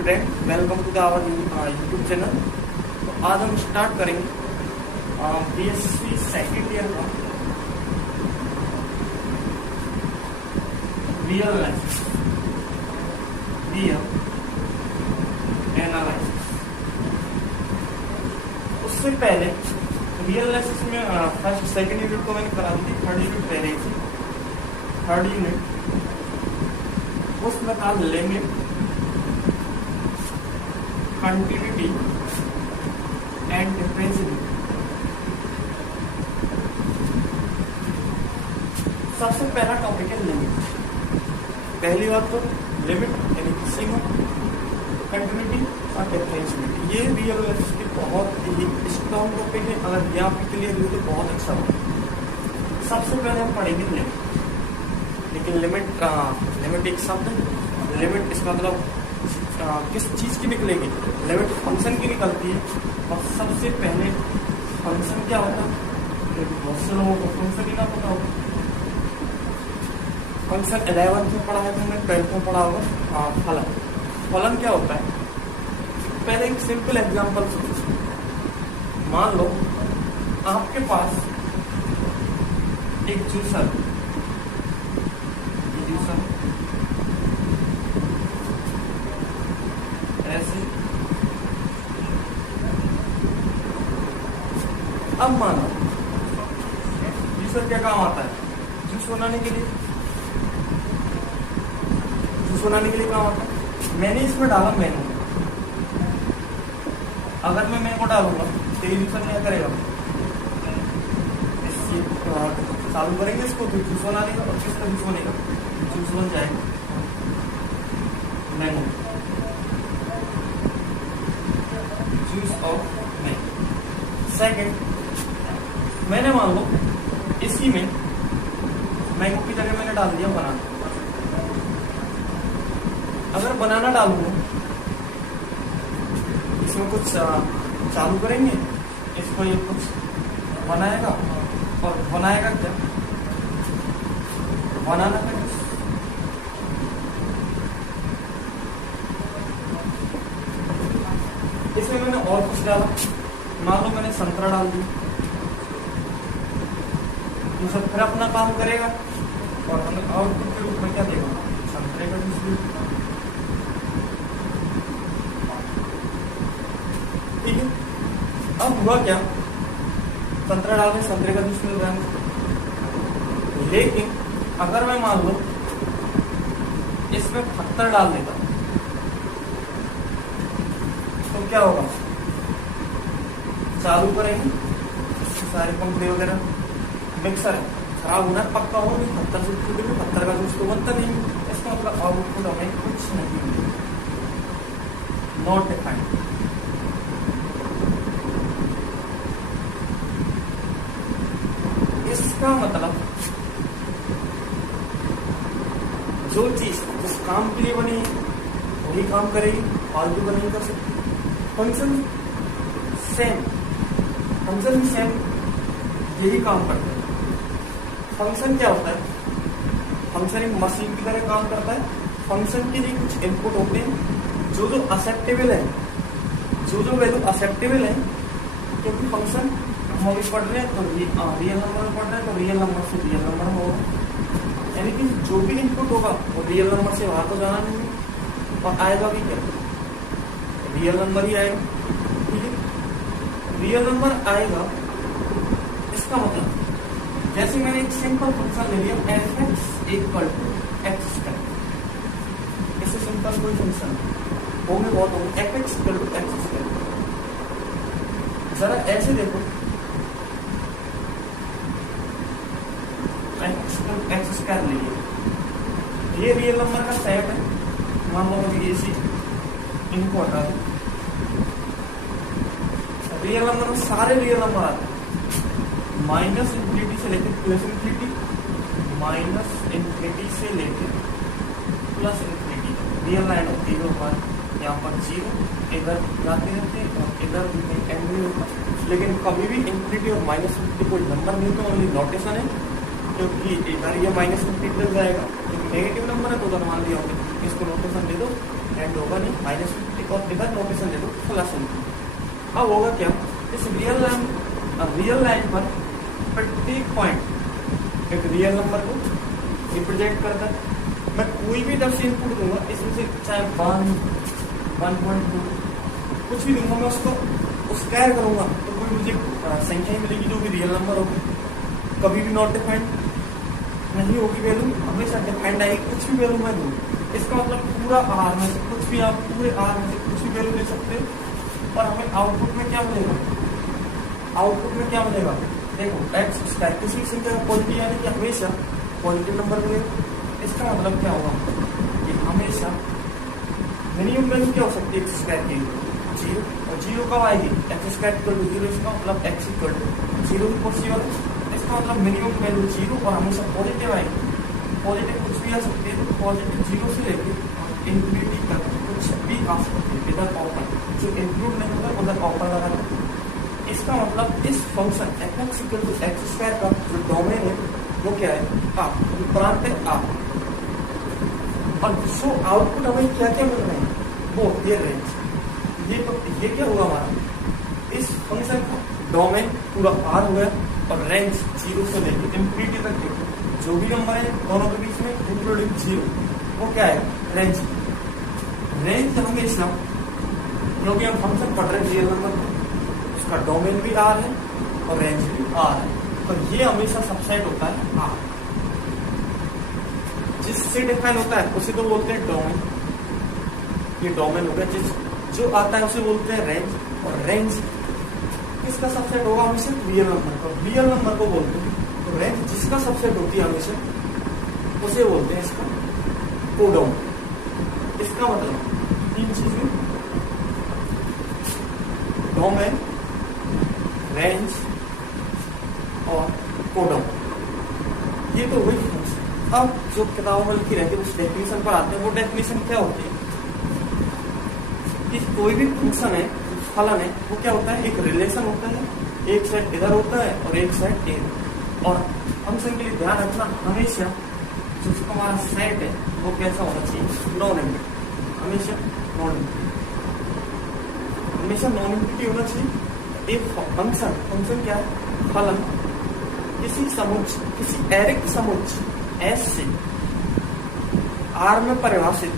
Student, welcome to our YouTube channel. तो आज हम स्टार्ट करेंगे बीएससी सेकेंड ईयर का रियल एनालिसिस। उससे पहले रियल एनालिसिस में फर्स्ट सेकेंड यूनिट को मैंने करा दी थी, थर्ड यूनिट रह रही थी। थर्ड यूनिट उसमें था लिमिट, कंटिन्यूटी एंड डिफरेंशिएबिलिटी। सबसे पहला टॉपिक है लिमिट। पहली बात तो लिमिट यानी कि सीमा, कंटिन्यूटी और डिफरेंशिएबिलिटी, ये रियल एनालिसिस की बहुत ही स्ट्रॉन्ग टॉपिक है। अगर ये आपके क्लियर हुई तो बहुत अच्छा होगा। सबसे पहले हम पढ़ेंगे लिमिट। लेकिन लिमिट एक शब्द है। लिमिट इसका मतलब किस चीज की निकलेगी? लिमिट फंक्शन की निकलती है। और सबसे पहले फंक्शन क्या होता है? बहुत से लोगों को फंक्शन ही ना पता होगा। फंक्शन 11th में पढ़ा है, तुमने 12th में पढ़ा होगा। फलन। फलन क्या होता है? पहले एक सिंपल एग्जांपल सोचो। मान लो आपके पास एक जूसर ऐसे। अब मानो जूसर क्या काम आता है? जूस बनाने के लिए काम आता है। मैंने इसमें डाला मैंगो। अगर मैं मैंगो डालूंगा तो ये जूसर क्या करेगा? चालू करेंगे इसको तो जूस बना देगा। और किसका जूस बनेगा? जूस बन जाएगा mango, juice of mango. Second, मैंने मान लो इसी में मैंगो की जगह मैंने डाल दिया बनाना। अगर बनाना डालूंगा इसमें कुछ चालू करेंगे, इसको ये कुछ बनाएगा। और बनाएगा क्या? बनाना का जूस। इसमें मैंने और कुछ डाला। मान लो मैंने संतरा डाल दिया, तो सब फिर अपना काम करेगा और हमें आउटपुट के रूप में क्या देगा? संतरे का जूस। ठीक है। अब हुआ क्या? संतरा डाल रहे, संतरे का जूस मिल रहा है। लेकिन अगर मैं मान लो इसमें पत्थर डाल देता तो क्या होगा? चालू करेंगे, सारे पंखे वगैरह मिक्सर है, खराब होना पक्का हो। पत्थर से पत्थर का जूस तो बनता नहीं। इसका मतलब आउटपुट हमें कुछ नहीं मिलेगा। Not defined. इसका मतलब जो चीज जिस काम के लिए बनी वही काम करेगी, फालतू का नहीं कर सकती। फंक्शन सेम यही काम करता है। फंक्शन क्या होता है? फंक्शन एक मशीन की तरह काम करता है। फंक्शन के लिए कुछ इनपुट होते हैं जो एक्सेप्टेबल है, जो वैल्यू एक्सेप्टेबल है। क्योंकि फंक्शन हम अभी पढ़ रहे हैं तो रियल नंबर में पढ़ रहे हैं, तो रियल नंबर से रियल नंबर में होगा। यानी कि जो भी इनपुट होगा वो रियल नंबर से बाहर तो जाना नहीं है। और आएगा भी क्या? रियल नंबर ही आएगा। ठीक है। रियल नंबर आएगा। इसका मतलब जैसे मैंने एक सिंपल फंक्शन ले लिया f(x) = x²। इससे सिंपल कोई फंक्शन होंगे बहुत होंगे। f(x) = x²। जरा ऐसे देखो, x² लीजिए। ये रियल नंबर का सेट है। मान लो मुझे इसी इनको हटा दो। रियल नंबर में सारे रियल नंबर आते हैं -∞ से लेकर +∞, -∞ से लेकर +∞। रियल लाइन होती है ऊपर, यहाँ पर 0 इधर जाते रहते हैं और इधर एंड नहीं होता। लेकिन कभी भी ∞ और -∞ कोई नंबर नहीं, तो ओनली नोटेशन है। क्योंकि इधर ये माइनस इंटीग्रल जाएगा, क्योंकि नेगेटिव नंबर है तो उधर मान लिया होगा, इसको नोटेशन दे दो एंड होगा नहीं माइनस 50 और इधर नोटेशन दे दो प्लस इंटीग्रल। अब होगा क्या, इस रियल लाइन पर प्रत्येक पॉइंट एक रियल नंबर को रिप्रेजेंट करता है। मैं कोई भी जब से इनपुट दूंगा, इसमें से चाहे 1, 1.2 कुछ भी दूंगा, मैं उसको स्क्वायर करूंगा तो कोई मुझे संख्या ही मिलेगी जो भी रियल नंबर होगी, कभी भी नॉट डिफाइंड नहीं होगी वैल्यू, हमेशा डिफाइंड आएगी कुछ भी वैल्यू मैं दूँ। इसका मतलब पूरा आर में से कुछ भी, आप पूरे आर में से कुछ भी वैल्यू दे सकते हो और हमें आउटपुट में क्या मिलेगा, आउटपुट में क्या मिलेगा, देखो एक्स स्क्वायर किसी संख्या का पॉजिटिव यानी कि हमेशा पॉजिटिव नंबर मिलेगा। इसका मतलब क्या होगा कि हमेशा मिनिमम वैल्यू क्या हो सकती है एक्स स्क्वायर की, 0, और 0 कब आएगी, एक्स स्क्वायर इक्वल टू 0, इसका मतलब एक्स इक्वल टू 0 भी पॉसिबल है। इसका मतलब मिनिमम वैल्यू 0 और हमेशा पॉजिटिव आएगी, पॉजिटिव कुछ भी आ सकती है, तो पॉजिटिव 0 से लेकर इंफिनिटी तक कुछ भी आ सकती है, इधर ऑपन, जो इंक्लूड नहीं होगा उधर ऑपन लगा दो। इसका मतलब इस function fx equal to x square का जो डोमेन है वो क्या है, आप, प्रांत है आप, और जो आउटपुट हमें क्या क्या मिल रहे हैं वो ये रेंज, ये क्या हुआ हमारा, इस फंक्शन का डोमेन पूरा आर हो गया और रेंज 0 से लेकर इंफिनिटी तक देखो जो भी नंबर है दोनों के बीच में इंक्लूडिंग 0 वो क्या है, रेंज। रेंज हमेशा, क्योंकि हम फंक्शन पढ़ रहे हैं रियल नंबर, उसका डोमेन भी आर है और रेंज भी आर है, तो ये हमेशा सबसेट होता है आर, जिससे डिफाइन होता है उसे तो बोलते हैं डोमेन। ये डोमेन हो गया, जिस जो आता है उसे बोलते हैं रेंज, और रेंज किसका सबसेट होगा, हमेशा रियल नंबर को, रियल नंबर को बोलते हैं। तो रेंज जिसका सबसेट होती है हमेशा उसे बोलते हैं इसका कोडोम। इसका मतलब 3 चीजें, डोमेन, रेंज और कोडोम, ये तो वही फंक्शन। अब जो किताबों में लिखी रहती है उस डेफिनेशन पर आते हैं। वो डेफिनेशन क्या होती है कि कोई भी फंक्शन है, फलन है, वो क्या होता है, एक रिलेशन होता है, एक साइड इधर होता है और एक साइड इधर। और फंक्शन के लिए ध्यान रखना हमेशा जो हमारा सेट है वो कैसा होना चाहिए, नॉन एम्प्टी, हमेशा नॉन एम्प्टी, हमेशा नॉन एम्प्टी होना चाहिए। एक फंक्शन क्या है, फलन किसी समुच्चय, किसी एरिक समुच्चय एस से आर में परिभाषित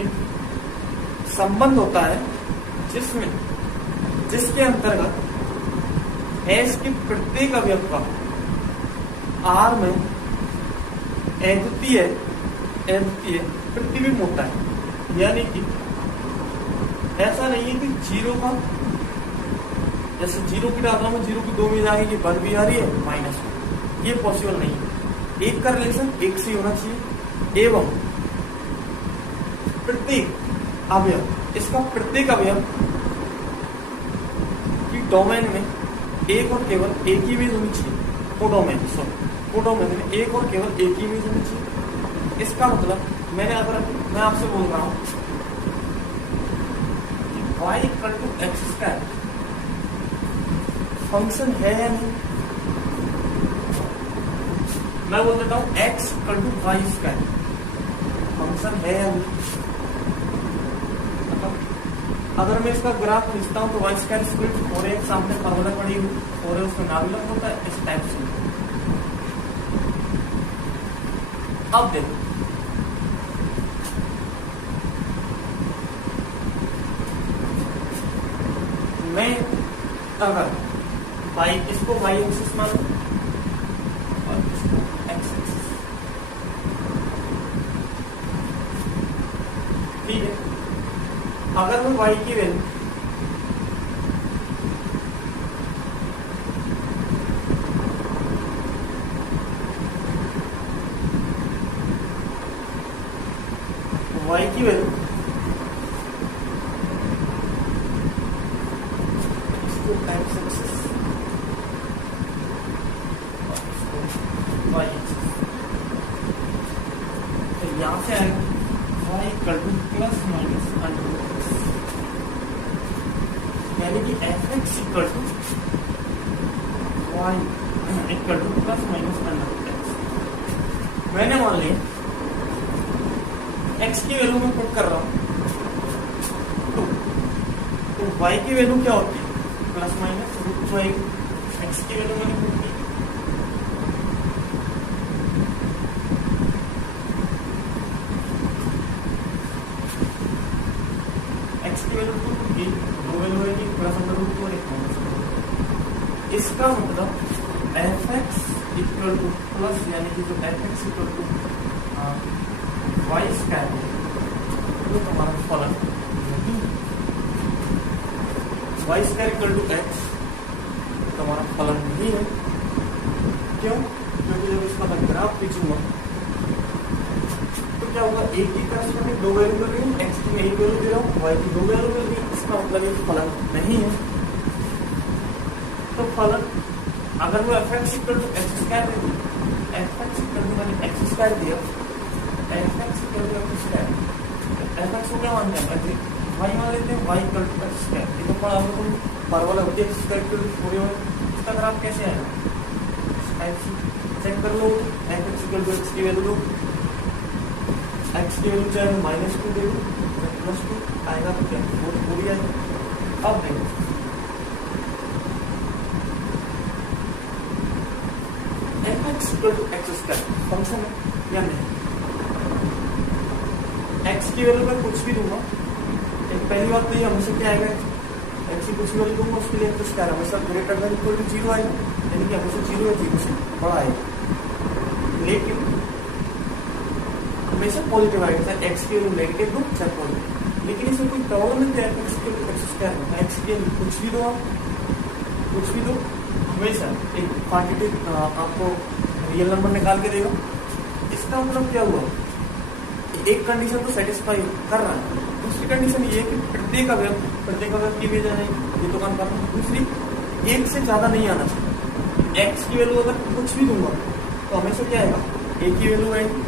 एक संबंध होता है जिसके अंतर्गत एस के प्रत्येक अवयव का आर में अद्वितीय प्रतिबिंब होता है। यानी कि ऐसा नहीं है कि 0 का, जैसे 0 की डालना में 0 की 2 में जाएगी, 1 भी आ रही है -1, ये पॉसिबल नहीं है। एक का रिलेशन एक से होना चाहिए एवं प्रत्येक अवयव, इसका प्रत्येक अवयव की डोमेन में एक और केवल एक ही इमेज होनी चाहिए। कोडोमेन में एक और केवल एक ही इमेज होनी चाहिए। इसका मतलब मैं आपसे बोल रहा हूं कि y equal to x square function है या नहीं, मैं बोल देता हूं x equal to y square function है या नहीं। अगर मैं इसका ग्राफ खींचता हूं तो वाई स्क्वायर स्क्वायर और एक सामने फॉर्मूला पड़ी हुई और उसमें नाविलम होता है इस टाइप से। अब देखो मैं अगर y इसको y एक्सिस मानूं और इसको x एक्सिस, ठीक है। अगर मैं y की वैल्यू इसको x एक्सिस y एक्सिस, तो यहां से आएगा y equal to plus minus under, यानी कि fx equal to y equal to plus minus under x। मैंने मान लिया x की वैल्यू में पुट कर रहा हूं तो y की वैल्यू क्या होती है प्लस माइनस रूट 2 आएगी। x की वैल्यू मैंने पुट की x की वैल्यू पुट की दो वैल्यू है कि प्लस अंडर रूट 2 और एक माइनस। इसका मतलब fx इक्वल टू प्लस यानी कि जो fx equal to y square है वो हमारा फलन नहीं है। y square equal to x हमारा फलन नहीं है। क्यों? क्योंकि जब इसका मैं ग्राफ खींचूंगा तो क्या होगा, एक ही करस्पॉन्डिंग दो वैल्यू मिल रही है, x की मैं एक वैल्यू दे रहा हूँ, y की दो वैल्यू मिल रही है, इसका मतलब ये फलन नहीं है। तो फलन अगर वो fx equal to x square दे दिया, fx इक्वल टू मैंने x स्क्वायर दिया, fx equal to x square, fx को क्या मान लिया y मान लेते हैं, y equal to x square. ये तो पढ़ा हमको तुम परवल होती है x स्क्वायर इक्वल टू 4 इसका ग्राफ कैसे आएगा, चेक कर लो, fx इक्वल टू x की वैल्यू लो, x की वैल्यू चाहे -2 दे दो, +2 आएगा तो क्या वो पूरी आएगी। अब देखो fx equal to x square function है या नहीं, x की वैल्यू मैं कुछ भी दूंगा, एक पहली बात तो ये हमेशा क्या आएगा, x की कुछ भी वैल्यू दूंगा उसके लिए x स्क्वायर हमेशा ग्रेटर देन इक्वल टू 0 आएगा, यानी कि हमेशा 0 या 0 से बड़ा आएगा। लेकिन हमेशा पॉजिटिव आएगा, चाहे x की वैल्यू नेगेटिव दो चाहे पॉजिटिव। लेकिन इसमें कोई प्रॉब्लम नहीं है, fx equal to x square में x की वैल्यू कुछ भी दो, आप कुछ भी दो, हमेशा एक क्वांटिटी आपको रियल नंबर निकाल के देगा। इसका मतलब क्या हुआ, एक कंडीशन तो सेटिस्फाई कर रहा है, दूसरी कंडीशन ये कि प्रत्येक अवयव की वजह है ये तो कंफर्म है। दूसरी एक से ज्यादा नहीं आना चाहिए, x की वैल्यू अगर कुछ भी दूंगा तो हमेशा क्या आएगा, एक ही वैल्यू आएगी।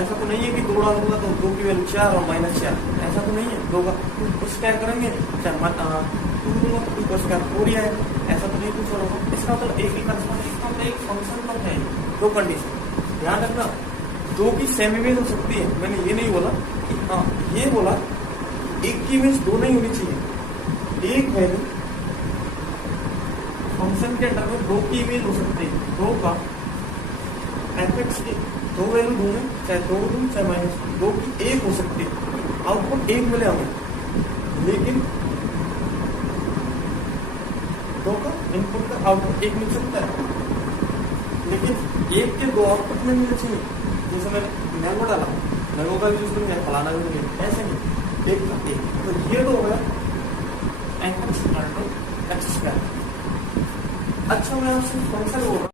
ऐसा तो नहीं है कि 2 डालूंगा तो 2 की वैल्यू 4 और -4, ऐसा तो नहीं है। 2 का कुछ क्या करेंगे, चाहे 2 दूंगा 2 का स्क्वायर 4 ही आएगा, ऐसा तो नहीं कुछ और होगा। इसका मतलब एक ही कंस्ट्रक्ट, एक फंक्शन तो है, दो कंडीशन ध्यान रखना, 2 की सेम इमेज हो सकती है। मैंने ये नहीं बोला कि हाँ, ये बोला एक की इमेज 2 नहीं होनी चाहिए, एक वैल्यू फंक्शन के अंदर में 2 की इमेज हो सकती है। 2 का fx की 2 वैल्यू दूंगे, चाहे 2 दूं चाहे -2 की एक हो सकती है, आउटपुट एक मिले हमें, लेकिन 2 का इनपुट का आउटपुट एक मिल सकता है, लेकिन एक के 2 आउटपुट में मिलने चाहिए। जैसे मैंने मैंगो डाला, मैंगो का भी यूज करेंगे, फलाना भी करेंगे, ऐसे नहीं, एक का एक। तो ये तो हो गया fx equal to x square. अच्छा मैं आपसे फंक्शन बोल रहा हूँ,